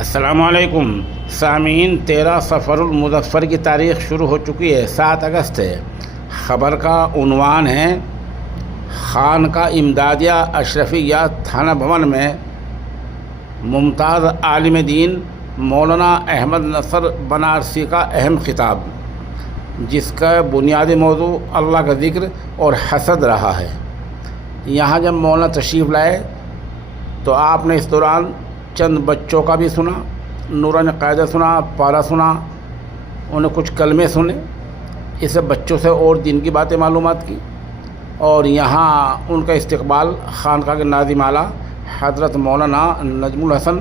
السلام علیکم سامعین، 13 صفر المظفر کی تاریخ شروع ہو چکی ہے، 7 اگست ہے۔ خبر کا عنوان ہے خانقاہ امدادیہ اشرفیہ تھانہ بھون میں ممتاز عالم دین مولانا احمد نصر بنارسی کا اہم خطاب، جس کا بنیادی موضوع اللہ کا ذکر اور حسد رہا ہے۔ یہاں جب مولانا تشریف لائے تو آپ نے اس دوران چند بچوں کا بھی سنا، نورانی قاعدہ سنا، پارا سنا، انہیں کچھ کلمے سنے، اس سے بچوں سے اور دین کی باتیں معلومات کی، اور یہاں ان کا استقبال خانقاہ کے ناظم اعلیٰ حضرت مولانا نجم الحسن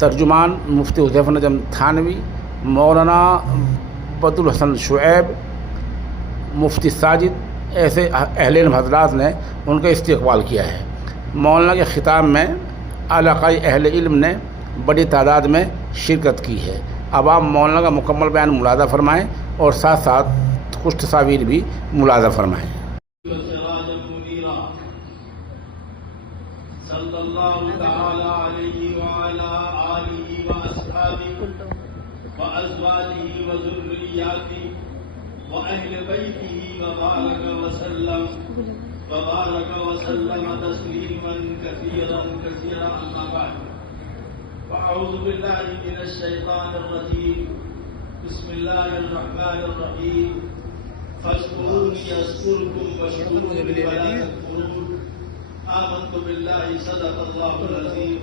ترجمان مفتی حذیفہ نجم تھانوی، مولانا بدرالحسن شعیب، مفتی ساجد، ایسے اہل علم حضرات نے ان کا استقبال کیا ہے۔ مولانا کے خطاب میں علاقائی اہل علم نے بڑی تعداد میں شرکت کی ہے۔ اب آپ مولانا کا مکمل بیان ملاحظہ فرمائیں اور ساتھ ساتھ کچھ تصاویر بھی ملاحظہ فرمائیں۔ صلی اللہ تعالی علیہ وعلی آلہ واصحابہ وازواجہ وذریاتہ واہل بیتہ وبارک وسلم تسلیما کثیرا کثیرا، اما بعد فاعوذ باللہ من الشیطان الرجیم، بسم اللہ الرحمن الرحیم، فاذکرونی اذکرکم واشکروا لی ولا تکفرون، آمنت باللہ صدق اللہ العظیم،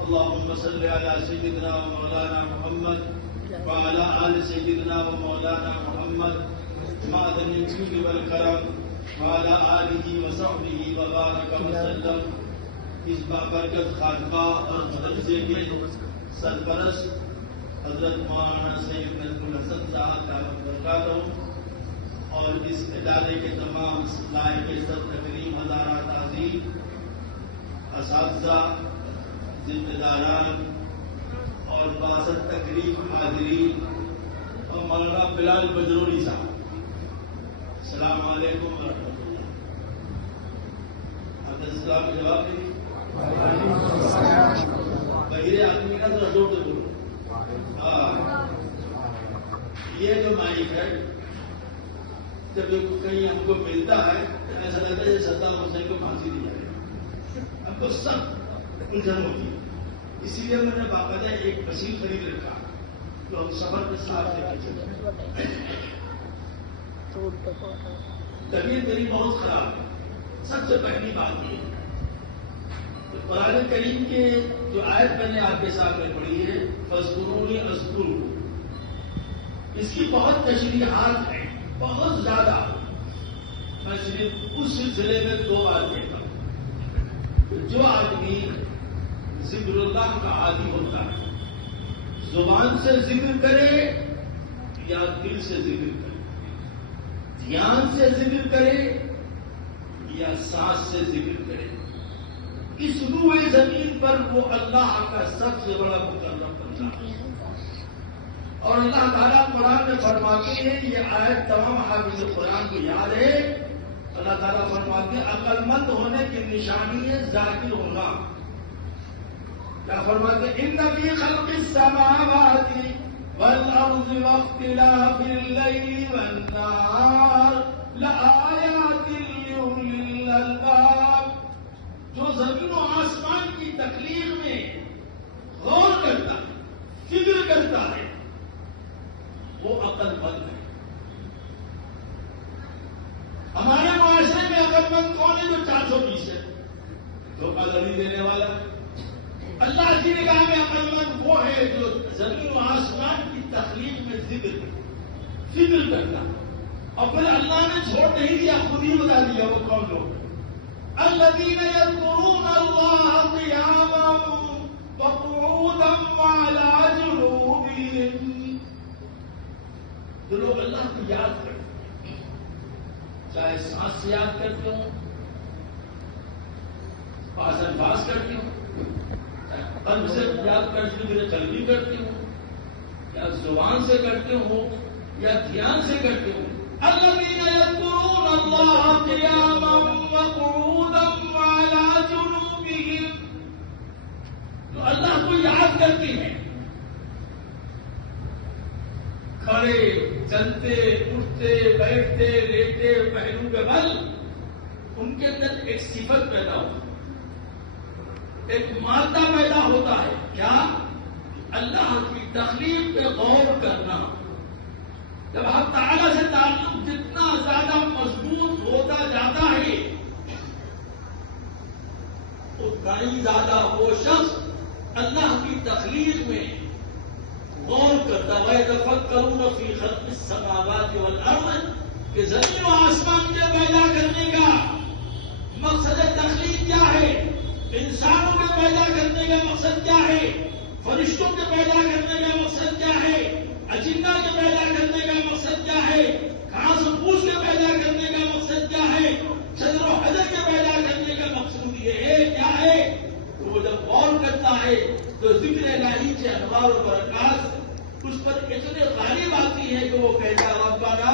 اللہم صل علی سیدنا و مولانا محمد وعلی آل سیدنا و مولانا محمد معدن الجود والکرم وعلی آلہ وصحبہ وبارک وسلم۔ اس بابرکت خانقاہ اور مدرسے کے سرپرست حضرت مولانا سید نجم الحسن صاحب دامت برکاتہ اور اس ادارے کے تمام لائق سب تکریم حضرات عزیز، اساتذہ، ذمہ داران اور باسط تقریب حاضرین اور مولانا بلال بجروری صاحب، السلام علیکم ورحمۃ اللہ۔ آپ نے السلام کا جواب دیں؟ بہرے آدمی کا تو زور سے بولو۔ ہاں، یہ جو مائک ہے جب کہیں ہم کو ملتا ہے ایسا لگتا ہے صدام حسین کو پھانسی دی جائے، ہم کو سب الجھن ہوتی ہے۔ اسی لیے میں نے باقاعدہ ایک مسیح خرید رکھا تو ہم سفر کے ساتھ لے کے چلے۔ طبیعت میری بہت خراب ہے، سب سے پہلی بات یہ ہے کہ قرآن کریم کے جو آیت میں نے آپ کے سامنے پڑھی ہے فاذکرونی اذکرکم، اس کی بہت تشریحات ہیں، بہت زیادہ۔ میں صرف اس سلسلے میں 2 بات کہتا ہوں۔ جو آدمی ذکر اللہ کا عادی ہوتا ہے، زبان سے ذکر کرے یا دل سے ذکر کرے، دھیان سے ذکر کرے یا سانس سے ذکر کرے، اس روئے زمین پر وہ اللہ کا سب سے بڑا مقرب بنتا ہے۔ اور اللہ تعالیٰ قرآن میں فرماتے ہیں، یہ آیت تمام حافظ قرآن کو یاد ہے، اللہ تعالیٰ فرماتے ہیں عقل مند ہونے کی نشانی ہے ذاکر ہونا۔ کیا فرماتے ہیں؟ ان فی خلق السماوات والارض واختلاف اللیل والنہار لآیات لأولی الالباب، جو زمین و آسمان کی تخلیق میں غور کرتا ہے، فکر کرتا ہے، وہ عقل مند ہے۔ ہمارے معاشرے میں عقل مند کون ہے؟ جو 420 ہے، دھوکہ دھڑی دینے والا۔ اللہ کی نگاہ میں عقل مند وہ ہے جو زمین و آسمان کی تخلیق میں ذکر فکر کرتا، اور پھر اللہ نے چھوڑ نہیں دیا، خود ہی بتا دیا وہ کون لوگ ہیں۔ الذین یذکرون اللہ قیاما وقعودا وعلی جنوبہم، جو لوگ اللہ کو یاد کرتے ہیں، چاہے سانس سے یاد کرتے ہوں، پاس الفاظ کرتے ہوں، قلب سے یاد کرتے ہوئے قلبی کرتے ہوں، یا زبان سے کرتے ہوں یا دھیان سے کرتے ہوں۔ الذین یذکرون اللہ قیاما وقعودا وعلی جنوبہم، تو اللہ کو یاد کرتی ہیں. کھڑے چلتے اٹھتے بیٹھتے لیٹے پہلو کے بل ان کے اندر ایک صفت پیدا ہوتی ہے، ایک مادہ پیدا ہوتا ہے. کیا؟ اللہ کی تخلیق پہ غور کرنا. جب حق تعالیٰ سے تعلق جتنا زیادہ مضبوط ہوتا جاتا ہے اتنا ہی زیادہ وہ شخص اللہ کی تخلیق میں غور کرتا ہے. وَيَتَفَكَّرُونَ فِي خَلْقِ السَّمَاوَاتِ وَالْأَرْضِ کہ زمین و آسمان کے پیدا کرنے کا مقصد تخلیق کیا ہے، انسانوں کے پیدا کرنے کا مقصد کیا ہے، فرشتوں کے پیدا کرنے کا مقصد کیا ہے، اجنہ کے پیدا کرنے کا مقصد کیا ہے، گھاس و پھوس کے پیدا کرنے کا مقصد کیا ہے، شجر و حجر کے پیدا کرنے کا مقصود یہ ہے کیا ہے. تو وہ جب غور کرتا ہے تو ذکر الہی کے انوار و برکات اس پر اتنے غالب آتی ہے کہ وہ کہتا ربنا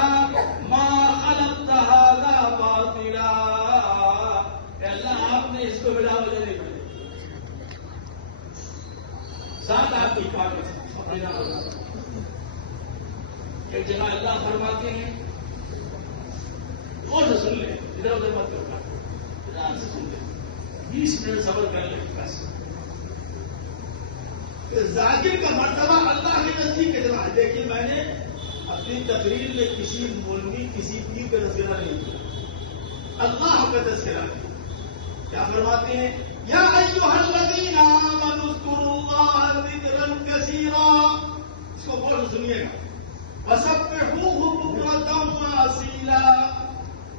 ما خلقت هذا باطلا. اے اللہ آپ نے اس کو بلا وجہ نہیں بنایا. ساتھ آپ کی پاک ایک جگہ اللہ فرماتے ہیں اور سے سن لیں ادھر ادھر مت کرنا ادھر سے سن لیں 20 منٹ صبر کر لیں. بس ذاکر کا مرتبہ اللہ کے نزدیک کتنا ہے. دیکھیے میں نے اپنی تقریر میں کسی مولوی کسی پیر کا تذکرہ نہیں کیا، اللہ کا تذکرہ کیا. کیا فرماتے ہیں یا ایھا الذین آمنوا اذکروا اللہ ذکرا کثیرا. اس کو غور سے سنیے گا. وسبحوہ بکرۃ واصیلا.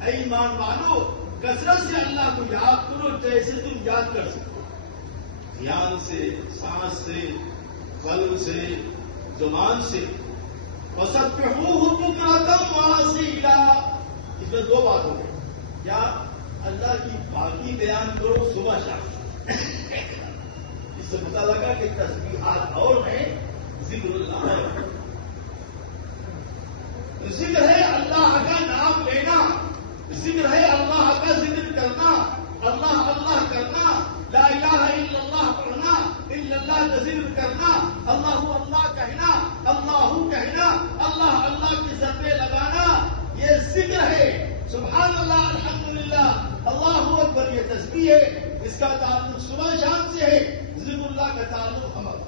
اے ایمان والو کثرت سے اللہ کو یاد کرو جیسے تم یاد کر سکو، دھیان سے، سانس سے، قلب سے، زبان سے. وسبحوہ بکرۃ واصیلا. اس میں دو بات ہو گئی. کیا؟ اللہ کی پاکی بیان کرو صبح شام. اس سے پتا لگا کہ تسبیحات اور ہیں، ذکر اللہ ہے. ذکر ہے اللہ کا نام لینا، ذکر ہے اللہ کا ذکر کرنا، اللہ اللہ کرنا، لا الہ الا اللہ پڑھنا، الا اللہ کا ذکر کرنا، اللہ اللہ کہنا، اللہ کہنا، اللہ اللہ کی ضربے لگانا، یہ ذکر ہے. سبحان اللہ، الحمدللہ، اللہ اکبر، یہ تسبیح ہے. اس کا تعلق صبح شام سے ہے. ذکر اللہ کا تعلق عمل.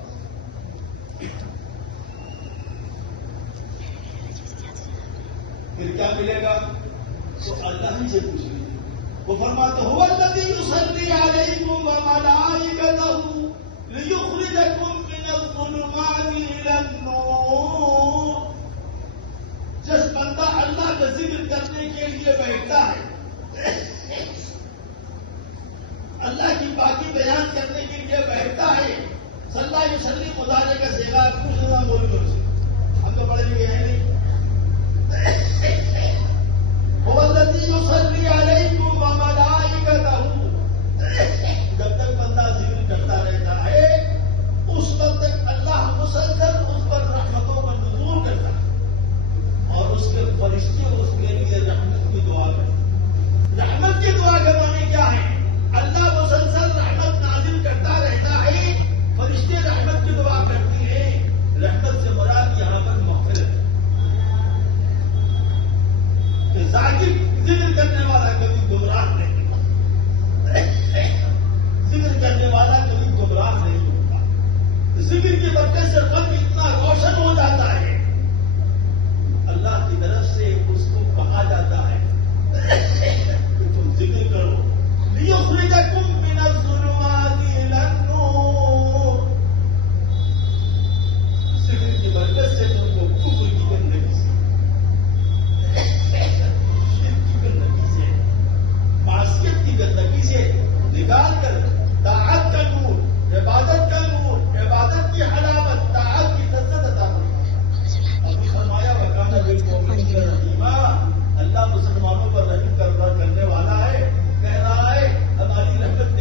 پھر کیا ملے گا؟ تو اللہ ہی سے پوچھ لیجیے. وہ فرماتا هو الذی یصلی علیکم وملائکتہ لیخرجکم من الظلمات الی النور. جس بندہ اللہ کا ذکر کرنے کے لیے بیٹھتا ہے، اللہ کی پاکی بیان کرنے کے لیے بیٹھتا ہے، صلی اللہ علیہ وسلم مدارے کا سیگا کچھ نہ بولنے سے. ہم تو پڑھے لکھے ہیں نہیں. هو الذی یصلی علیکم وملائکتہ. جب تک بندہ ذکر کرتا رہتا ہے اس وقت تک اللہ مسلسل اس پر رحمتوں کا نزول کرتا ہے اور اس کے فرشتے اس کے لیے رحمت کی دعا کرتے. رحمت کی دعا کا معنی کیا ہے؟ اللہ مسلسل رحمت نازل کرتا رہتا ہے، فرشتے رحمت کی دعا کرتے ہیں. رحمت سے مراد یہاں پر مغفرت. ذکر کرنے والا کبھی گمراہ نہیں، ذکر کرنے والا کبھی گمراہ نہیں ہوتا. ذکر کی برکت سے قلب اتنا روشن ہو جاتا ہے، اللہ کی طرف سے اس کو کہا جاتا ہے کہ تم ذکر کرو. لیخرجکم من الظلمات الی النور. ذکر کی برکت سے تم کو کفر کی گندگی سے، معصیت کی گندگی سے نکال کر طاعت کا نور، عبادت کا نور، عبادت کی حلاوت، طاعت کی لذت عطا کرتا. ابھی فرمایا وکان بالمؤمنین رحیما. اللہ مسلمانوں پر رحم کرنے والا ہے. کہہ رہا ہے ہماری رحمت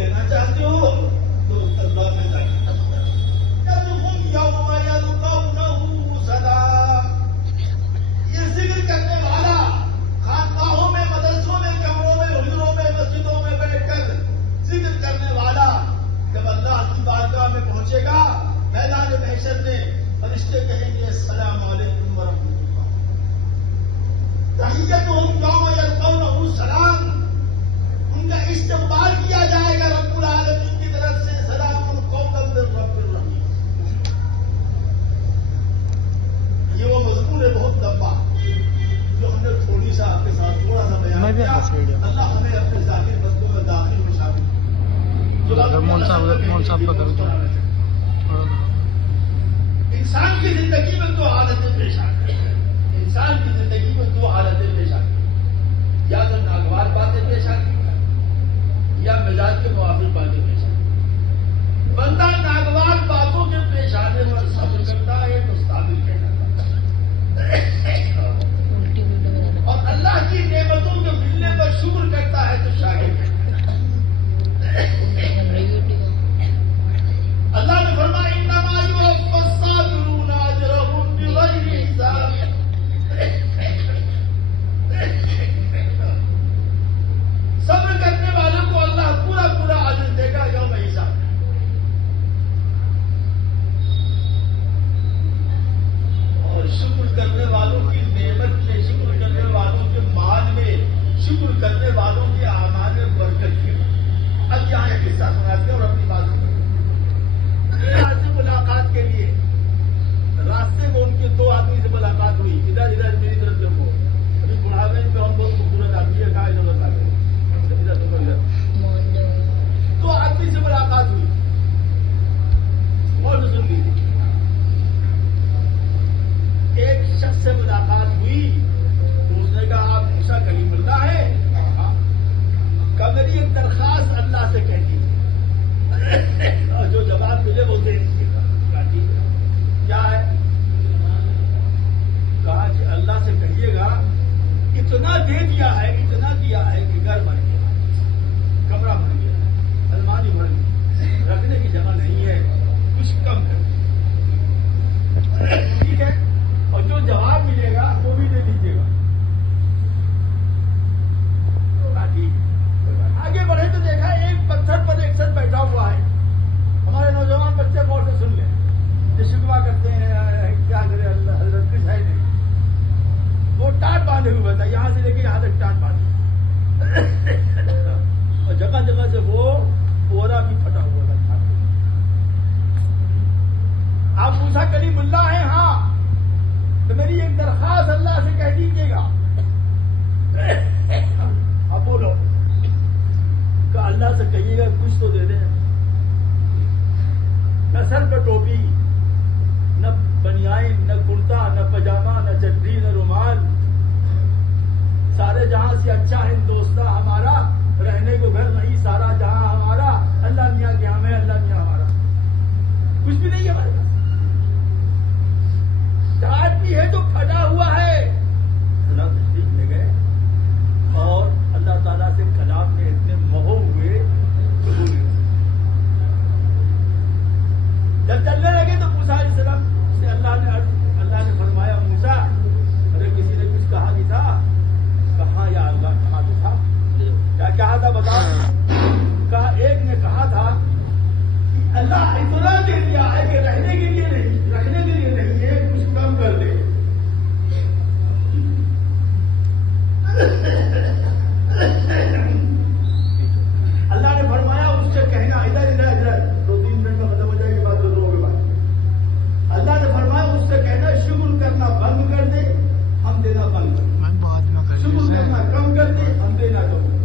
فرشتے کہیں گے السلام علیکم ورحمۃ اللہ، تحیتہم یوم یلقونہ سلام، ان کا استقبال کیا جائے گا رب العالمین کی طرف سے، سلام قولا من رب الرحیم۔ یہ وہ مضمون ہے بہت لمبا جو ہم نے تھوڑی سا آپ کے ساتھ تھوڑا سا بیان کیا۔ اللہ ہمیں اپنے ذاکر بندوں میں داخل میں شامل انسان کی زندگی میں دو حالتیں پیش آتی ہیں، انسان کی زندگی میں دو حالتیں پیش آتی ہیں، یا تو ناگوار باتیں پیش آتی ہیں یا مزاج کے موافق باتیں پیش آتی ہیں۔ بندہ ناگوار باتوں کے پیش آنے پر صبر کرتا ہے تو صابر کہلاتا ہے، اور اللہ کی نعمتوں کے ملنے پر شکر کرتا ہے تو شاکر کہلاتا ہے۔ اللہ نے فرمایا انما یوفی الصابرون اجرهم بغیر حساب، صبر کرنے والوں کو اللہ پورا پورا اجر دے گا یوم حساب۔ اور شکر کرنے والوں کی نعمت میں، شکر کرنے والوں کے مال میں، شکر کرنے والوں کے اعمال میں برکت کی۔ اب یہاں ایک قصہ سناتے ہیں اور اپنی بات سے ملاقات کے لیے راستے میں ان کے دو آدمی سے ملاقات ہوئی، ادھر ادھر میری طرف جب ہو، ابھی بڑھاپے میں ہم بہت خوبصورت آدمی ہے، کہاں ادھر آ گئے، دو آدمی سے ملاقات ہوئی اور سن لیجیے۔ ایک شخص سے ملاقات ہوئی تو اس نے کہا آپ موسیٰ کلیم اللہ ہے؟ کہا میری ایک درخواست اللہ سے کہتی ہے، اور جو جواب ملے وہ دے دیجیے گا۔ کیا ہے؟ کہا کہ اللہ سے کہیے گا اتنا دے دیا ہے، اتنا دیا ہے کہ گھر بن گیا، کمرہ بن گیا، الماری بن گئی، رکھنے کی جگہ نہیں ہے، کچھ کم ہے، ٹھیک ہے، اور جو جواب ملے گا وہ بھی دے دیجیے گا۔ آگے بڑھے تو دیکھا ایک پتھر پر ایک شخص بیٹھا ہوا ہے۔ ہمارے نوجوان بچے غور سے سن لیں، یہ شکوا کرتے ہیں کیا کرے اللہ حضرت کچھ ہے نہیں، وہ ٹاٹ باندھے ہوئے تھا، یہاں سے لے کے یہاں تک ٹاٹ باندھے، اور جگہ جگہ سے وہ پورا بھی پھٹا ہوا تھا۔ آپ موسیٰ کلیم اللہ ہیں؟ ہاں، تو میری ایک درخواست اللہ سے کہہ دیجیے گا۔ اب بولو، کہ اللہ سے کہیے گا کچھ تو دے دیں، نہ سر پہ ٹوپی، نہ بنیائن، نہ کرتا، نہ پاجامہ، نہ چڈی، نہ رومال، سارے جہاں سے اچھا ہندوستان ہمارا، رہنے کو گھر نہیں، سارا جہاں ہمارا، اللہ میاں کے ہمیں، اللہ میاں ہمارا، کچھ بھی نہیں ہے ہمارے پاس، ٹاٹ بھی ہے جو پھٹا ہوا ہے۔ اللہ تشریف لے گئے اور اللہ تعالیٰ سے کلام میں اتنے مہو ہوئے تو بھول گئے۔ جب چلنے لگے تو موسیٰ علیہ السلام سے اللہ نے فرمایا موسیٰ، ارے کسی نے کچھ کہا نہیں تھا؟ کہاں یا اللہ کہا تو تھا، کیا کہا تھا بتاؤ؟ کہا ایک نے کہا تھا کہ اللہ اتنا دے دیا ہے کہ رہنے کے لیے نہیں، رکھنے کے لیے نہیں ہے، کچھ کم کر دے۔ اللہ نے فرمایا اس سے کہنا، ادھر ادھر ادھر 2-3 منٹ میں ختم ہو جائے گی بات، دو لوگوں کے بعد۔ اللہ نے فرمایا اس سے کہنا شکر کرنا بند کر دے، ہم دینا بند کر دیں، شکر کرنا کم کر دے، ہم دینا کم کر دیں۔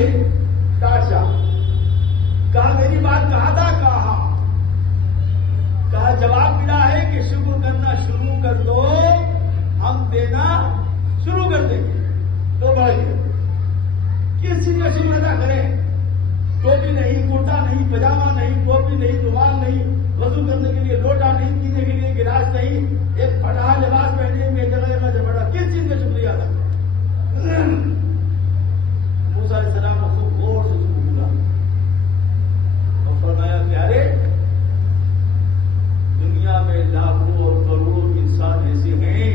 ملے تاشا کہا میری بات کہا تھا کہا جواب ملا ہے کہ شکر کرنا شروع کر دو ہم دینا شروع کر دیں گے. تو بڑھائیے کس چیز کا شکر ادا کریں؟ ٹوپی نہیں, کرتا نہیں, پجامہ نہیں, ٹوپی نہیں, رومال نہیں, وضو کرنے کے لیے لوٹا نہیں, پینے کے لیے گلاس نہیں, ایک پھٹا لباس پہننے میں جگہ جگہ سے بڑا کس چیز کا شکریہ ادا کریں؟ موسیٰ علیہ السلام کو خوب غور سے سنا اور فرمایا پیارے دنیا میں لاکھوں اور کروڑوں انسان ایسے ہیں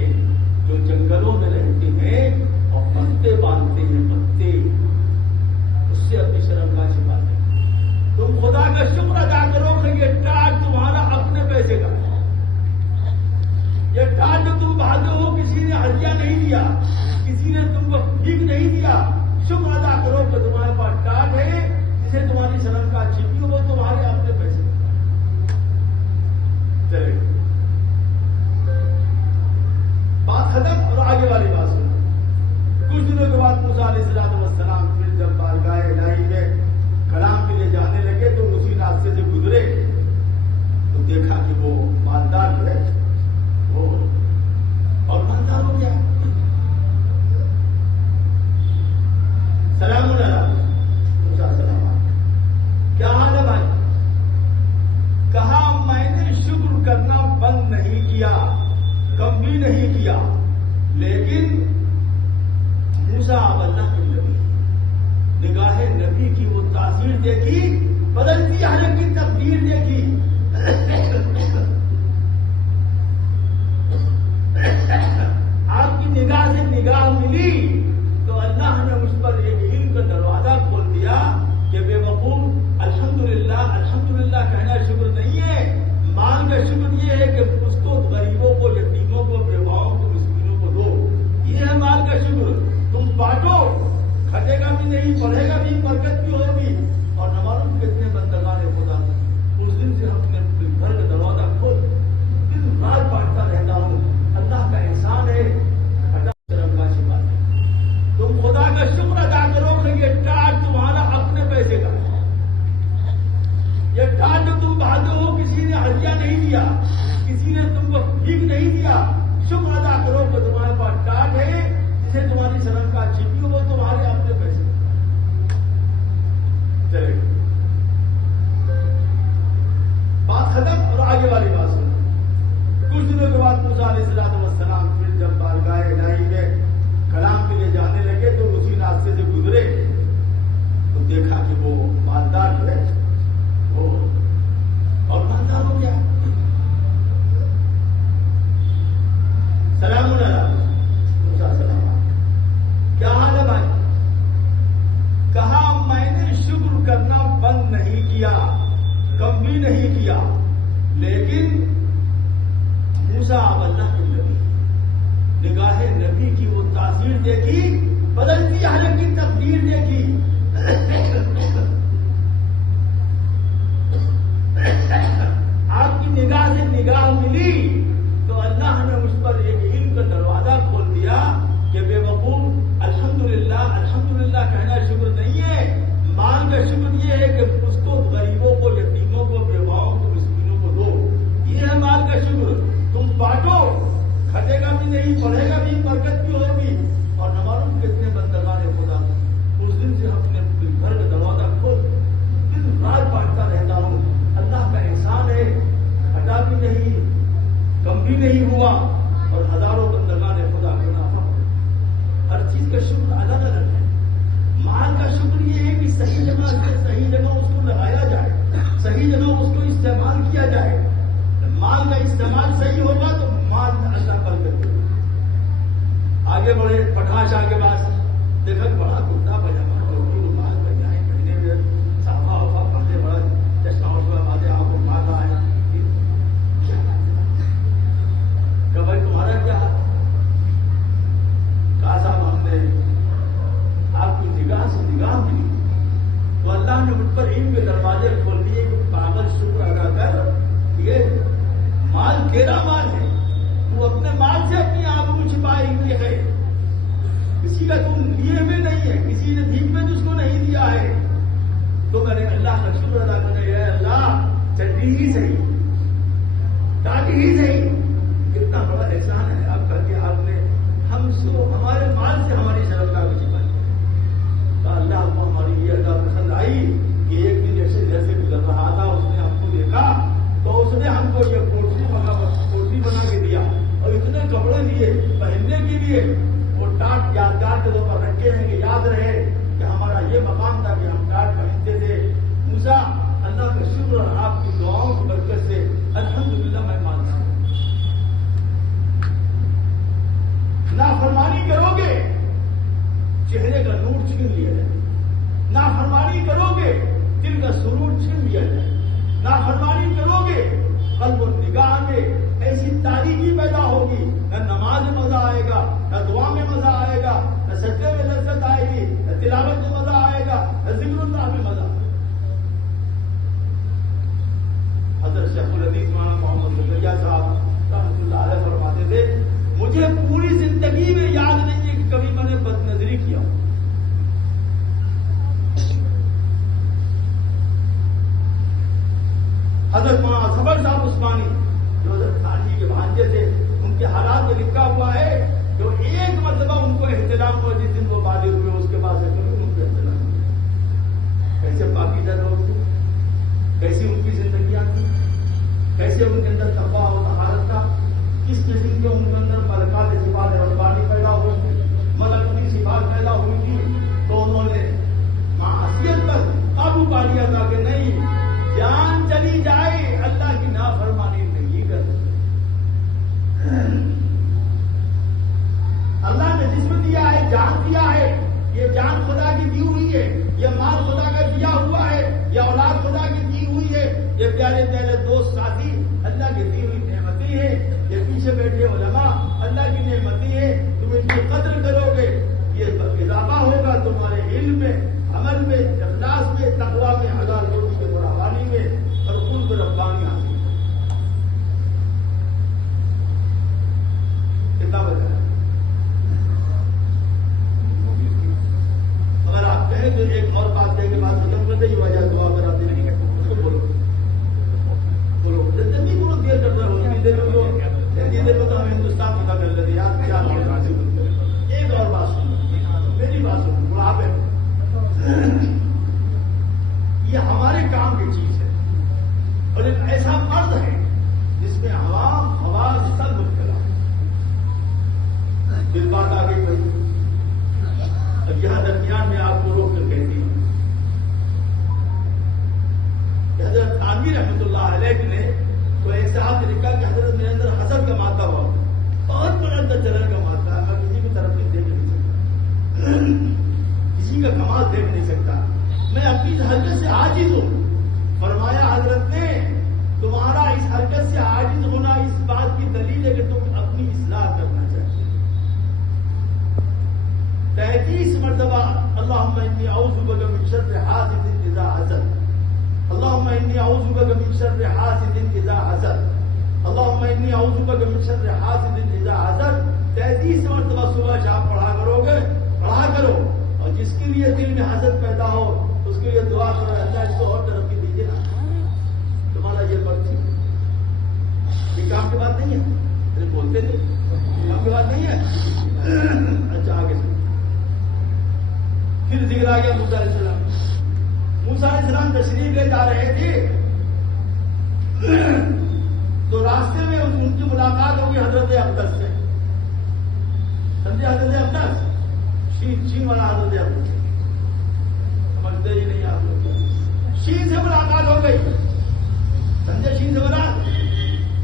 جو جنگلوں میں رہتے ہیں اور پتے باندھتے ہیں, پتے, اس سے اپنی شرم کا چھپاتے ہیں. تم خدا کا شکر ادا کرو کہ یہ ٹاٹ تمہارا اپنے پیسے کا ہے. یہ ٹاٹ جو تم باندھے ہو کسی نے ہدیہ نہیں دیا, کسی نے تم کو بھیک نہیں دیا. شکر ادا کرو کہ تمہارے پاس ٹاٹ ہے جسے تمہاری شرم کا چھپی ہو, وہ تمہارے اپنے پیسے کا. چلے بات ختم اور آگے والی بات سنو. کچھ دنوں کے بعد موسیٰ علیہ السلام پھر جب بارگاہ الہی میں کلام کے لیے جانے لگے تو اسی راستے سے گزرے تو دیکھا کہ وہ مالدار جو ہے وہ اور مالدار ہو گیا. سلام علیکم, کیا حال ہے بھائی؟ کہا میں نے شکر کرنا بند نہیں کیا, کم بھی نہیں کیا, لیکن موسیٰ اللہ کے نبی, نگاہ نبی کی وہ تاثیر دیکھی, بدلتی حالت کی تقدیر دیکھی. آپ کی نگاہ سے نگاہ ملی تو اللہ نے اس پر ایک علم کا دروازہ کھول دیا کہ بے وقوف الحمدللہ کہنا شکر نہیں ہے. مال کا شکر یہ ہے کہ اس کو غریبوں کو, یتیموں کو, بیواؤں کو, مسکینوں کو دو. یہ ہے مال کا شکر. تم بانٹو, کھٹے گا بھی نہیں, پڑھے گا بھی, برکت بھی ہوگی. اور نمازوں کتنے بندگان خدا اس دن سے ہم نے گھر کا دروازہ کھول دن رات بانٹتا رہتا ہوں. اللہ کا احسان ہے, شرم کا چھپا ہے. تم خدا کا شکر ادا کرو کہ یہ ٹاٹ تمہارا اپنے پیسے کا ہے. یہ ٹاٹ جو تم باندھے ہو کسی نے ہدیہ نہیں دیا, کسی نے تم کو بھیک نہیں دیا. شکر ادا کرو کہ تمہارے پاس ٹاٹ ہے جسے تمہاری شرم کا چھپی ہو, وہ تمہارے اپنے پیسے. چلے بات ختم اور آگے والی بات سنو. کچھ دنوں کے بعد موسیٰ علیہ السلام پھر جب بارگاہ الہی میں کلام کے لیے جانے لگے تو اسی راستے سے گزرے تو دیکھا کہ وہ مالدار جو ہے وہ اور مالدار ہو گیا. سلام علیکم, کیا حال ہے بھائی؟ کہا میں نے شکر کرنا بند نہیں کیا, کم بھی نہیں کیا, لیکن موسیٰ اللہ کے نبی, نگاہ نبی کی وہ تاثیر دیکھی, بدلتی حالت کی تقدیر دیکھی. آپ کی نگاہ سے نگاہ ملی تو اللہ نے اس پر ایک علم کا دروازہ کھول دیا کہ بے وقوف الحمدللہ کہنا شکر نہیں ہے. مال کا شکر یہ ہے کہ اس کو غریبوں کو, یتیموں کو, بیواؤں کو, مسکینوں کو دو. یہ ہے مال کا شکر. تم بانٹو, کھٹے گا بھی نہیں, پڑھے گا بھی, برکت بھی ہوگی. اور نمازوں کتنے بندگان خدا اس دن سے ہم نے گھر کا دروازہ کھول دن رات بانٹتا رہتا ہوں. اللہ کا احسان ہے, گھٹا بھی نہیں, کم بھی نہیں ہوا. اور ہزاروں بندگان خدا کے نام, ہر چیز کا شکر الگ الگ ہے. مال کا شکر یہ ہے کہ صحیح جگہ سے صحیح جگہ اس کو لگایا جائے, صحیح جگہ اس کو استعمال کیا جائے. مال کا استعمال صحیح ہوگا تو مال اللہ پر کرے. آگے بڑھے, پٹھاش آگے بعد دیکھا بڑا کرتا پجامہ, ٹوپی, رومال, پنجائیں پہنے ہوئے, صافہ وفا پڑھتے, بڑا چشمہ وشمہ باندھے, آنکھوں میں مالا ہے. کہ بھائی تمہارا کیا ہے؟ کہا صاحب ہم نے آپ کی نگاہ سے نگاہ ملی تو اللہ نے مجھ پر علم کے دروازے کھول دیے کہ پاگل شکر ادا کر, یہ مال تیرا مال ہے, تو اپنے مال سے اپنی آبرو چھپائی ہوئی ہے. کسی کا تم لیے ہوئے نہیں ہے, کسی نے بھیک میں تجھ کو نہیں دیا ڈلی ہی صحیح، ڈانٹی ہی صحیح، کتنا بڑا احسان ہے آپ کا کہ آپ نے ہم کو ہمارے مال سے ہماری شرمگاہ میں چھپائی. اللہ کو ہماری یہ ادا پسند آئی کہ ایک دن جیسے گزر رہا تھا، اس نے ہم کو دیکھا تو اس نے ہم کو یہ کوٹری بنا کے دیا اور اتنے کپڑے دیے پہننے کے لیے. وہ ٹاٹ یادگار کے طور پر رکھے ہیں کہ یاد رہے کہ ہمارا یہ مقام تھا کہ ہم ٹاٹ پہنتے تھے. موسیٰ اللہ کا شکر اور آپ کی دعاؤں کی برکت سے الحمدللہ میں مانتا ہوں. نافرمانی کرو گے چہرے کا نور چھین لیا جائے، نافرمانی کرو گے دل کا سرور چھین لیا جائے، نافرمانی کرو گے قلب و نگاہ میں ایسی تاریکی پیدا ہوگی، نہ نماز میں مزہ آئے گا، نہ دعا میں مزہ آئے گا، نہ سجدے میں لذت آئے گی، نہ تلاوت میں مزہ آئے گا، نہ ذکر اللہ میں مزہ آئے گا. حضرت شیخ الحدیث مولانا محمد زکریا صاحب رحمۃ اللہ علیہ فرماتے تھے مجھے پوری زندگی میں یاد نہیں ہے کہ کبھی میں نے بد نظری کیا. حضرت مولانا صبر صاحب عثمانی جو حضرت خان جی کے بھانجے تھے، ان کے حالات میں لکھا ہوا ہے جو ایک مرتبہ ان کو احترام ہوا جس دن وہ بالغ ہوئے، اس کے بعد سے کبھی ان کو احترام ہوا. کیسے پاکیزہ لوگ تھے، کیسی ان کی زندگیاں تھیں، کیسے ان کے اندر تقویٰ و طہارت تھا، کس قسم کے ان کے اندر ملکات صفات ربانی پیدا ہوئی تھی، ملکوتی صفات پیدا ہوئی تھی. تو انہوں نے معصیت پر قابو پا لیا تھا کہ نہیں، جان چلی جائے اللہ کی نافرمانی نہیں کر سکتے. اللہ نے جسم دیا ہے، جان دیا ہے، یہ جان خدا کی دی ہوئی ہے، یہ مال خدا کا دیا ہوا ہے، یہ اولاد خدا کی دی ہوئی ہے، یہ پیارے پیارے دوست ساتھی اللہ کی دی ہوئی نعمتیں ہیں. یہ پیچھے بیٹھے علماء اللہ کی نعمتیں ہیں، تم ان کی قدر کرو گے، یہ اضافہ ہوگا تمہارے علم میں، عمل میں، اخلاص میں، تقویٰ میں، ہزار لوگوں کے قربانی میں اور قرب ربانی حاصل. کتنا بتا ہے؟ اگر آپ کہیں تو ایک اور بات کہیں کہ بات ختم کر دیں، یہ وجہ دعا اگر آپ نہیں کرتے اس کو بولو بولو جتنی بولو دیر کرتا ہو اتنی دیر بولو، اتنی دیر میں تو ہم ہندوستان پتا کر لیتے یار کیا. ایک اور بات سنو، میری بات سنو، بڑا آپ یہ ہمارے کام کی چیز ہے اور ایک ایسا مرد ہے جس میں عوام حواس سب مبتلا. دل بات آگے بڑھی اور یہاں درمیان میں آپ کو روک کر کہتی ہوں کہ حضرت تھانوی رحمۃ اللہ علیہ نے تو ایسا آپ نے لکھا کہ حضرت میرے اندر حسد کا مادہ ہوا، بہت بڑا اندر جلن کا مادہ ہے، میں کسی کی طرف نہیں دیکھ نہیں سکتا، کسی کا کمال دیکھ نہیں سکتا، میں اپنی حرکت سے عاجز ہوں. فرمایا حضرت نے تمہارا اس حرکت سے عاجز ہونا اس بات کی دلیل ہے کہ تم اپنی اصلاح کرنا چاہتے. 33 مرتبہ اللہم انی اعوذ بک من شر حاسد اذا حسد، اللہم انی اعوذ بک من شر حاسد اذا حسد، اللہم انی اعوذ بک من شر حاسد اذا حسد. 33 مرتبہ صبح شام پڑھا کرو گے، پڑھا کرو. اور جس کے لیے دل میں حسد پیدا ہو اس کے لیے دعا کرو اللہ اس کو اور ترقی دیجیے نا. تمہارا یہ مرضی، یہ کام کی بات نہیں ہے، بولتے نہیں کام کی بات نہیں ہے. اچھا آگے پھر ذکر آ گیا موسیٰ علیہ السلام. موسیٰ علیہ السلام تشریف لے جا رہے تھے تو راستے میں ان کی ملاقات ہوگی حضرت اقدس سے. سمجھے حضرت اقدس شین والا حضرت اقدس سمجھتے ہی نہیں آپ لوگ. شین سے ملاقات ہو گئی، سمجھے شین سے ملاقات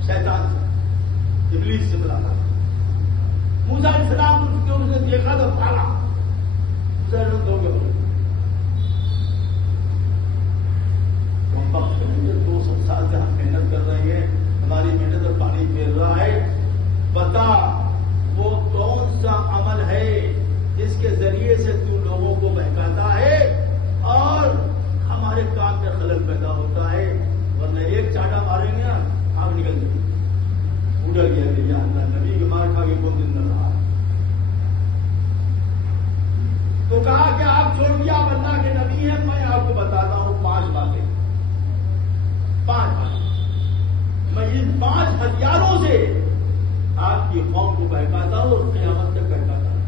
شیطان سے ابلیس سے ملاقات. موسیٰ علیہ السلام کو اس نے دیکھا تو پالا دو گے 200 سال سے ہم محنت کر رہے ہیں، ہماری محنت اور پانی پھیر رہا ہے، بتا وہ کون سا عمل ہے جس کے ذریعے سے تو لوگوں کو بہکاتا ہے اور ہمارے کام میں خلل پیدا ہوتا ہے. ورنہ ایک چاٹا ماریں گے آگ نکل جائے گی. اڈر گیا کہ یا اللہ نبی کے مار کھا کے کون دن نہ رہا. تو کہا کہ آپ چھوڑ ہتھیاروں سے آپ کی قوم کو بہکاتا ہوں اور قیامت تک بہکاتا ہوں.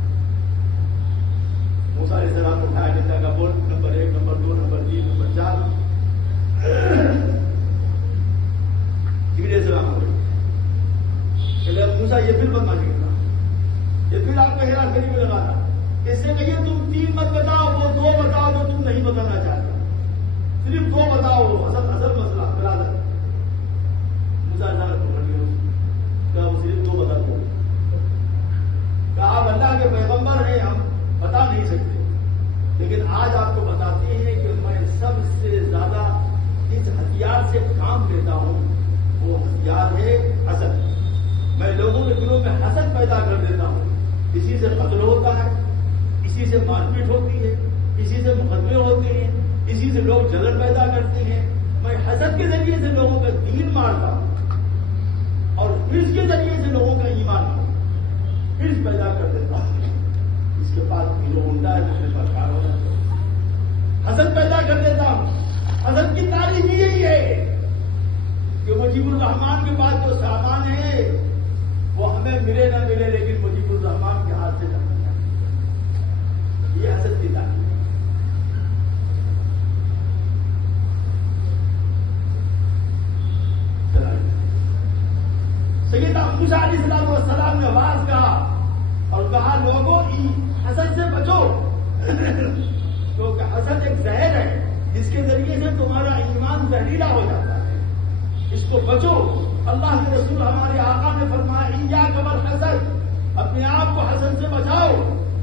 موسیٰ علیہ السلام کو اٹھایا جاتا کا بول نمبر 1 نمبر 2 نمبر 3 نمبر 4 علیہ السلام ہو گئے. موسیٰ یہ پھر بدماشی کرتا، یہ پھر آپ کو ہیرا پھیری میں لگاتا. اس سے کہیے تم 3 مت بتاؤ، وہ 2 بتاؤ جو تم نہیں بتانا چاہتا، صرف 2 بتاؤ. اصل مسئلہ برادر موسیٰ کہا وہ صرف 2 بتا دو. کہا آپ اللہ کے پیغمبر ہیں، ہم بتا نہیں سکتے، لیکن آج آپ کو بتاتے ہیں کہ میں سب سے زیادہ اس ہتھیار سے کام لیتا ہوں. وہ ہتھیار ہے حسد. میں لوگوں کے دلوں میں حسد پیدا کر دیتا ہوں. اسی سے قتل ہوتا ہے، اسی سے مار پیٹ ہوتی ہے، اسی سے مقدمے ہوتے ہیں، اسی سے لوگ جلن پیدا کرتے ہیں. میں حسد کے ذریعے سے لوگوں کا دین مارتا ہوں اور حرص کے ذریعے سے لوگوں کا ایمان حرص پیدا کر دیتا ہوں. اس کے پاس پیلو ہوتا ہے تو میرے پاس کار ہونا چاہیے. حسد پیدا کر دیتا ہوں. حسد کی تعریف یہی ہے کہ مجیب الرحمان کے پاس جو سامان ہے وہ ہمیں ملے نہ ملے، لیکن مجیب الرحمان کے ہاتھ سے جانا چاہیے. یہ حسد کی تعریف. سیدنا موسیٰ علیہ السلام نے آواز کہا اور کہا لوگوں حسد سے بچو، کیونکہ حسد ایک زہر ہے جس کے ذریعے سے تمہارا ایمان زہریلا ہو جاتا ہے. اس کو بچو. اللہ کے رسول ہمارے آقا نے فرمایا ایاک والحسد، اپنے آپ کو حسد سے بچاؤ.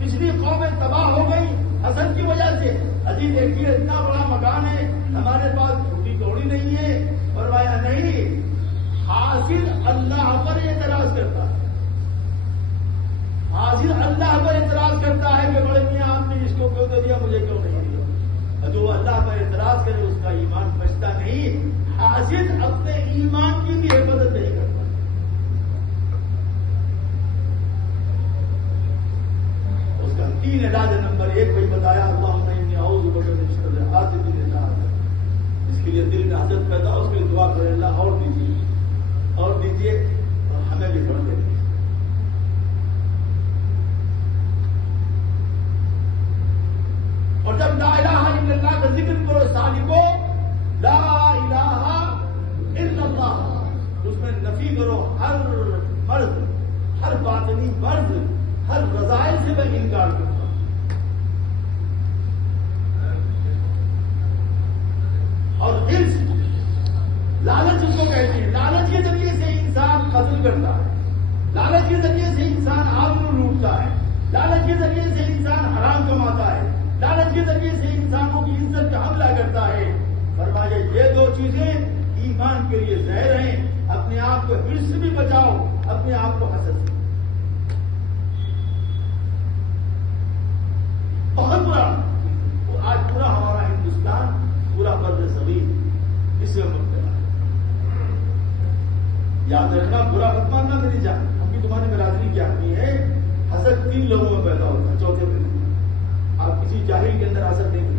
پچھلی قومیں تباہ ہو گئی حسد کی وجہ سے. ابھی دیکھیے اتنا بڑا مکان ہے، ہمارے پاس روٹی کوڑی نہیں ہے. فرمایا نہیں، حاصل اللہ پر اعتراض کرتا ہے. حاصل اللہ پر اعتراض کرتا ہے کہ بڑے میاں آپ نے اس کو کیوں دے دیا، مجھے کیوں نہیں دیا. جو اللہ پر اعتراض کرے اس کا ایمان بچتا نہیں. حاصل اپنے ایمان کی بھی حفاظت نہیں کرتا. اس کا 3 علاج. نمبر 1 بھائی بتایا اللہم انی اعوذ بک من شر حاسد اذا حسد. اس کے لیے دل میں حسد پیدا ہو، اس کے لیے دعا کرے اللہ اور دیجیے اور دیجیے اور ہمیں بھی پڑھ دیں. اور جب لا الہ الا اللہ کا ذکر کرو سالکو، لا الہ الا اللہ، اس میں نفی کرو ہر مرض، ہر باطنی مرض، ہر رذائل سے میں انکار کرتا ہوں. اور حرص، لالچ اس کو کہتے ہیں. لالچ کے ذریعے سے انسان قتل کرتا ہے، لالچ کے ذریعے سے انسان آبرو لوٹتا ہے، لالچ کے ذریعے سے انسان حرام کماتا ہے، لالچ کے ذریعے سے انسانوں کی عزت پہ حملہ کرتا ہے. فرمایا یہ 2 چیزیں ایمان کے لیے زہر ہیں. اپنے آپ کو حرص سے بھی بچاؤ، اپنے آپ کو حسد سے. بہت برا. اور آج پورا ہمارا ہندوستان، پورا برد صغیر اس میں مبتلا ہے. یاد رکھنا، برا مت ماننا میری جان. ہم بھی تمہاری برادری کی آدمی ہے. حسد 3 لوگوں میں پیدا ہوتا ہے. چوتھے دن آپ کسی جاہل کے اندر حسد نہیں کرتے.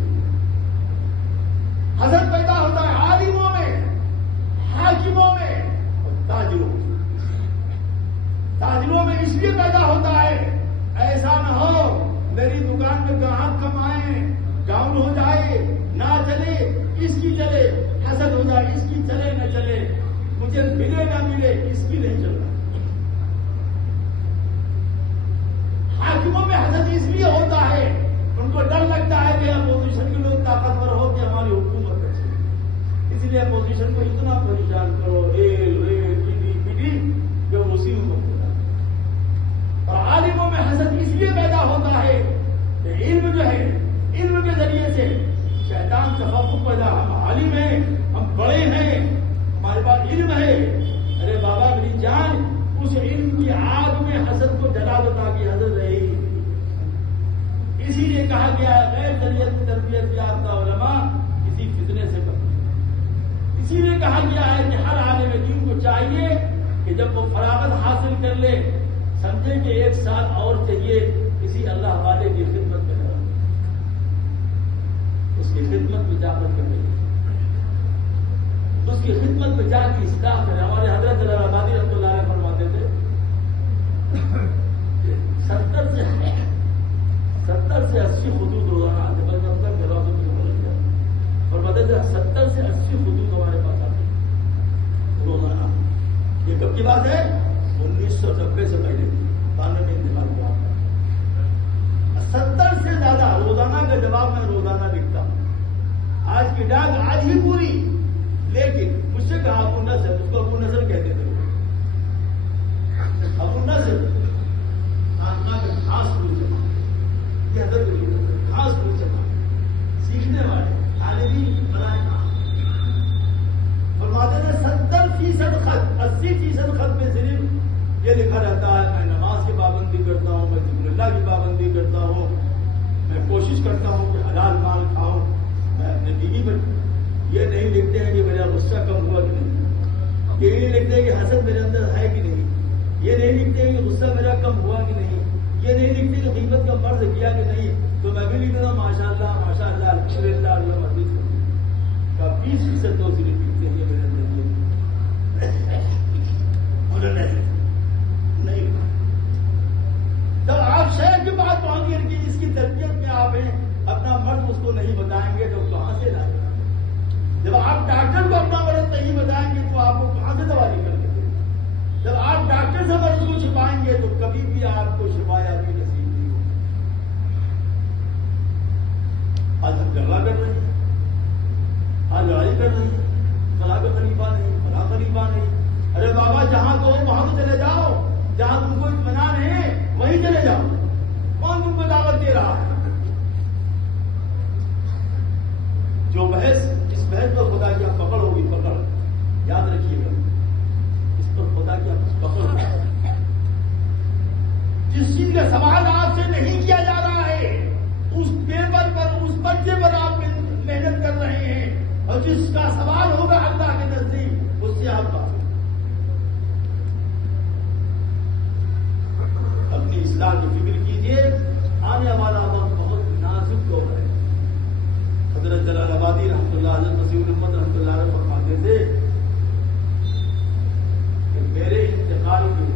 حسد پیدا ہوتا ہے عالموں میں، حاکموں میں اور تاجروں میں. تاجروں میں اس لیے پیدا ہوتا ہے ایسا نہ ہو میری دکان میں گاہک کم آئے، ڈاؤن ہو جائے، نہ چلے، اس کی چلے. حسد ہو جائے اس کی چلے نہ چلے، مجھے ملے نہ ملے، اس کی نہیں چل رہا. حاکموں میں حسد اس لیے ہوتا ہے ان کو ڈر لگتا ہے کہ اپوزیشن کے لوگ طاقتور ہو کہ ہماری حکومت اچھی ہے، اس لیے اپوزیشن کو اتنا پریشان کرو، ریل پیڈی کہ اسی میں مبتلا. اور عالموں میں حسد اس لیے پیدا ہوتا ہے کہ علم جو ہے، علم کے ذریعے سے شیطان تفوق پیدا. ہم عالم ہیں، ہم بڑے ہیں، ہمارے پاس علم ہے. ارے بابا میری جان، اس علم کی آگ میں حسد کو جلا دو تاکہ حسد رہے گی. اسی لیے کہا گیا ہے غیر شریعت تربیت یافتہ علماء کسی فتنے سے بچیں. اسی لیے کہا گیا ہے کہ ہر عالم دین کو چاہیے کہ جب وہ فراغت حاصل کر لے، سمجھے کہ 1 سال اور چاہیے کسی اللہ والے کی خدمت میں کرو، اس کی خدمت میں جا کر کرے. اس کی خدمت میں جا کے اصلاح کریں. ہمارے حضرت جلال آبادی رحمۃ اللہ علیہ فرماتے تھے 70 سے 80 خطوط روزانہ آتے. بس مطلب کہ روزوں میں بدل گیا. فرماتے تھے 70 سے 80 خطوط ہمارے پاس آتے روزانہ. یہ کب کی بات ہے؟ 1990 سے پہلے 92 میں انتقال ہوا. 70 سے زیادہ روزانہ کا جواب میں روزانہ لکھتا ہوں. آج کی ڈاک آج ہی پوری. لیکن مجھ سے کہا ابو نصر، اس کو ابو نصر کہتے تھے. ابو نصر خاص پوچھ یہ حضرت خاص پوچھ سیکھنے والے عالمی بنائے. فرماتے تھے 70% خط، 80% خط میں صرف یہ لکھا رہتا ہے میں نماز کی پابندی کرتا ہوں، میں ذکر اللہ کی پابندی کرتا ہوں، میں کوشش کرتا ہوں کہ حلال مال کھاؤں، میں اپنے بیوی پر. یہ نہیں لکھتے ہیں کہ میرا غصہ کم ہوا کہ نہیں، یہ نہیں لکھتے ہیں کہ حسد میرے اندر ہے کہ نہیں، یہ نہیں لکھتے ہیں کہ غصہ میرا کم ہوا کہ نہیں، یہ نہیں لکھتے کہ غیبت کا مرض کیا کہ نہیں. تو میں بھی لکھتا ہوں ماشاء اللہ ماشاء اللہ الحمدللہ اللہ مزید کا 20% تو صرف لکھتے ہیں میرے اندر نہیں. جب آپ شہر کی بات پہنچ گئی کہ اس کی تربیت میں آپ ہیں، اپنا مرض اس کو نہیں بتائیں گے تو کہاں سے لائیں گے؟ جب آپ ڈاکٹر کو اپنا مرض نہیں بتائیں گے تو آپ کو کہاں سے دوا نکل کے دیں؟ جب آپ ڈاکٹر سے مرض کو چھپائیں گے تو کبھی بھی آپ کو شفایا بھی نصیب نہیں ہوگی. آج ہم جھگڑا کر رہے ہیں، آج لڑائی کر رہے ہیں، فلاں کا خلیفہ نہیں، فلاں خلیفہ نہیں. ارے بابا جہاں کو وہاں تو چلے جاؤ، جہاں تم کو اطمینان ہے وہیں چلے جاؤ. کون تم کو دعوت دے رہا ہے؟ جو بحث اس بحث پر خدا کی پکڑ ہوگی، پکڑ یاد رکھیے گا، اس پر خدا کی پکڑ ہوگی. جس چیز کا سوال آپ سے نہیں کیا جا رہا ہے اس پیپر پر، اس پرچے پر آپ محنت کر رہے ہیں، اور جس کا سوال ہوگا اللہ کے نزدیک اس سے آپ بات. اپنی اصلاح کی فکر کیجیے. آنے والا وقت بہت نازک دور ہے. حضرت جلال آبادی رحمۃ اللہ علیہ مسیح محمد رحمۃ اللہ علیہ فرماتے تھے کہ میرے انتقال کے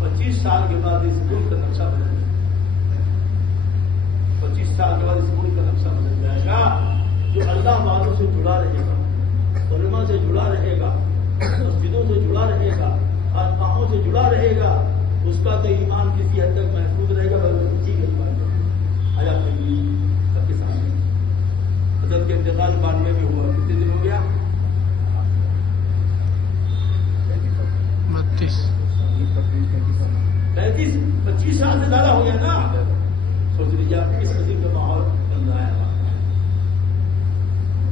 25 سال کے بعد اس ملک کا نقشہ بدل جائے گا. 25 سال کے بعد اس ملک کا نقشہ بدل جائے گا. جو اللہ والوں سے جڑا رہے گا، علماء سے جڑا رہے گا، مسجدوں سے جڑا رہے گا، خانقاہوں سے جڑا رہے گا، اس کا تو ایمان کسی حد تک محفوظ رہے گا. اسی کے آیا سب کے سامنے حضرت کے انتقال 92 میں ہوا. کتنے دن ہو گیا؟ 25 سال سے زیادہ ہو گیا نا. سوچ لیجیے آپ کس قسم کا ماحول بن رہا ہے.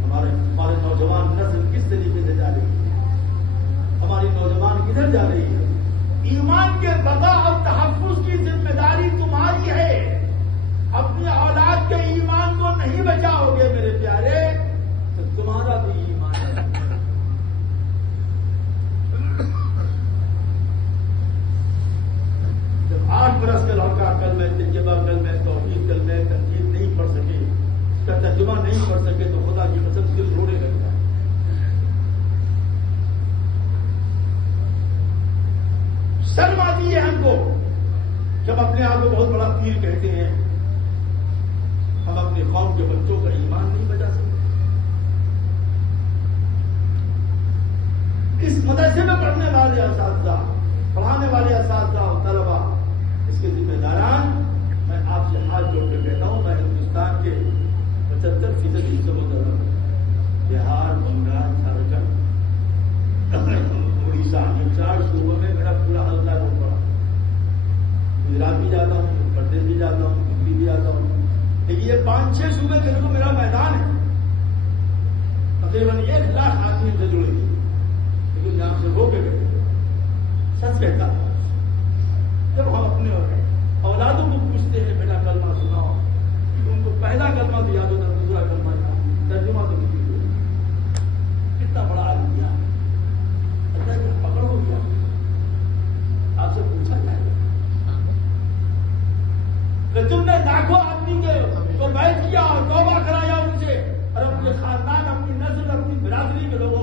ہمارے نوجوان نسل کس طریقے سے جا رہی ہے، ہماری نوجوان کدھر جا رہی ہے. ایمان کے بقا اور تحفظ کی ذمہ داری تمہاری ہے. اپنی اولاد کے ایمان کو نہیں بچاؤ گے میرے پیارے تو تمہارا بھی ایمان ہے. جب 8 برس کا لڑکا کل میں تجربہ، کل میں توحید، کل میں تنقید نہیں پڑھ سکے، اس کا ترجمہ نہیں پڑھ سکے تو خدا کی قسم دل رونے لگتا ہے. شرم آتی ہے ہم کو جب اپنے آپ کو بہت بڑا پیر کہتے ہیں. ہم اپنے قوم کے بچوں کا ایمان نہیں بچا سکتے. اس مدرسے میں پڑھنے والے اساتذہ، پڑھانے والے اساتذہ اور طلبا، اس کے ذمہ داران، میں آپ سے ہاتھ جوڑ کے کہتا ہوں، میں ہندوستان کے 75% حصوں کو درد ہوں. بہار، بنگال، جھارکھنڈ، اڑیسہ، یہ 4 صوبوں میں میرا پورا حلقہ روڈ پڑا. گجرات بھی جاتا ہوں، اتر پردیش بھی جاتا ہوں، دلی بھی جاتا ہوں. لیکن یہ 5-6 صوبے جن کو میرا میدان ہے. تقریباً 1 لاکھ آدمی سے جڑے گی. لیکن یہاں سے رو کے گئے سچ کہتا ہوں. جب ہم اپنے اولادوں کو پوچھتے ہیں بیٹا کلمہ سناؤ، ان کو پہلا کلمہ تو یاد ہوتا ہے، دوسرا کلمہ ترجمہ تو نہیں ہوتا. کتنا بڑا عالم کیا ہے، پکڑ ہو گیا. آپ سے پوچھا جائے کہ تم نے لاکھوں آدمی کو بیعت کیا اور توبہ کرایا ان سے، اور اپنے خاندان، اپنی نسل، اپنی برادری کے لوگوں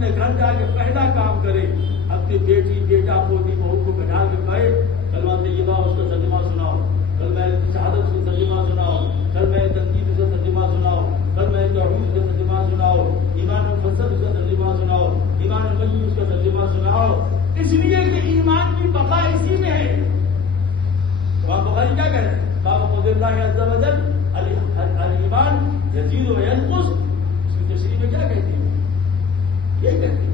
اپنے گھر جا کے پہلا کام کرے اپنی بیٹی بیٹا پوتی بہو کو بٹھا کے کہے کلمہ طیبہ اس کا ترجمہ سناؤ، کلمہ شہادت کا ترجمہ سناؤ، کلمہ تنقید کا ترجمہ سناؤ، کلمہ توحید کا ترجمہ سناؤ، ایمان مفصل کا ترجمہ سناؤ، ایمان مجید کا ترجمہ سناؤ، اس لیے کہ ایمان کی بقا اسی میں ہے۔ امام بخاری کیا کہہ رہے ہیں؟ باب قول اللہ عز و جل الایمان یزید و ینقص، اس کی تفسیر میں کیا کہتی ہے؟ یہ کہتی ہے،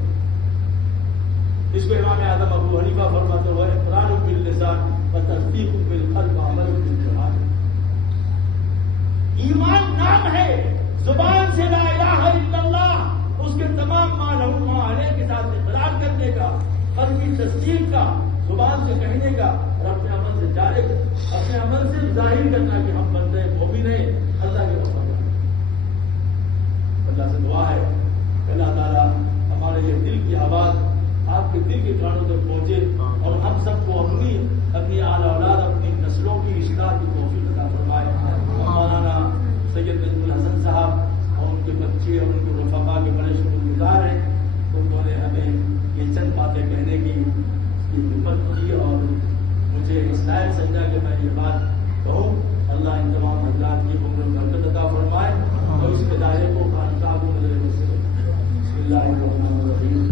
اس کو امام اعظم ابو حنیفہ فرماتے ہوئے اقرار باللسان و تصدیق بالقلب و عمل بالجوارح۔ ایمان نام ہے، زبان سے لا الہ الا اللہ، اس کے تمام معنی کے ساتھ اقرار کرنے کا، قلبی تصدیق کا، زبان سے کہنے کا، اور اپنے عمل سے جارے، اپنے عمل سے ظاہر کرنا کہ ہم بندے مومن ہیں، اللہ کے وفادار۔ اللہ سے دعا ہے کہ اللہ تعالیٰ ہمارے یہ دل کی آواز آپ کے دل کے کانوں تک پہنچے اور ہم سب کو اپنی اعلی اولاد اپنی نسلوں کی اصلاح کی توفیق عطا فرمائے۔ مولانا سید نجم الحسن صاحب اور ان کے بچے اور ان کے رفقا کے بڑے شکر گزار ہیں، انہوں نے ہمیں یہ چند باتیں کہنے کی ہمت کی اور مجھے اس لائق سمجھا کہ میں یہ بات کہوں۔ اللہ ان تمام حضرات کی عمر و برکت عطا فرمائے اور اس ادارے کو خانقاہ کو نظر بسم اللہ الرحمن الرحیم۔